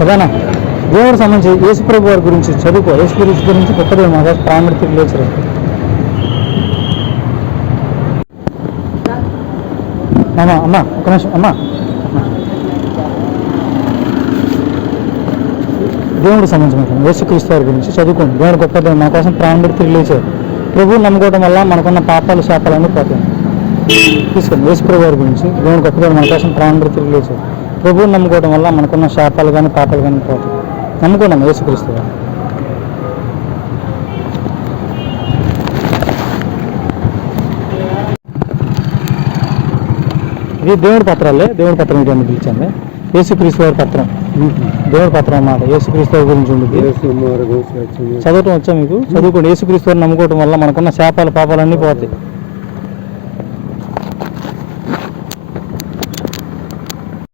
ప్రధాన దేవుడు సంబంధించి యేసుప్రభు వారి గురించి చదువుకో. యేసు గురించి గురించి గొప్పదే మాకు ప్రామిడికి లేచరు. అమ్మా అమ్మా ఒక నిమిషం అమ్మా. దేవుడు సంబంధించిన యేసుక్రీస్తు వారి గురించి చదువుకోండి. దేవుడు గొప్పదే మా కోసం ప్రాణం పెట్టి తిరిగి లేచారు. ప్రభువు నమ్ముకోవడం వల్ల మనకున్న పాపాలు శాపాలన్నీ పోతాయి. తీసుకోండి. యేసుప్రభు వారి గురించి దేవుడు గొప్పదే మన కోసం ప్రాణం పెట్టి తిరిగి లేచారు. ప్రభువుని నమ్ముకోవడం వల్ల మనకున్న శాపాలు కానీ పాపాలు కానీ పోతాయి. నమ్ముకున్నాం యేసుక్రీస్తు ఇది దేవుడి పత్రాలే. దేవుడి పత్రం ఇది అని పిలిచండి యేసుక్రీస్తు వారి పత్రం. దేవుడి పత్రం అన్నమాట. యేసుక్రీస్తు వారి గురించి ఉంటుంది చదవటం వచ్చా మీకు? చదువుకోండి. యేసుక్రీస్తు వారిని నమ్ముకోవడం వల్ల మనకున్న శాపాలు పాపాలన్నీ పోతాయి.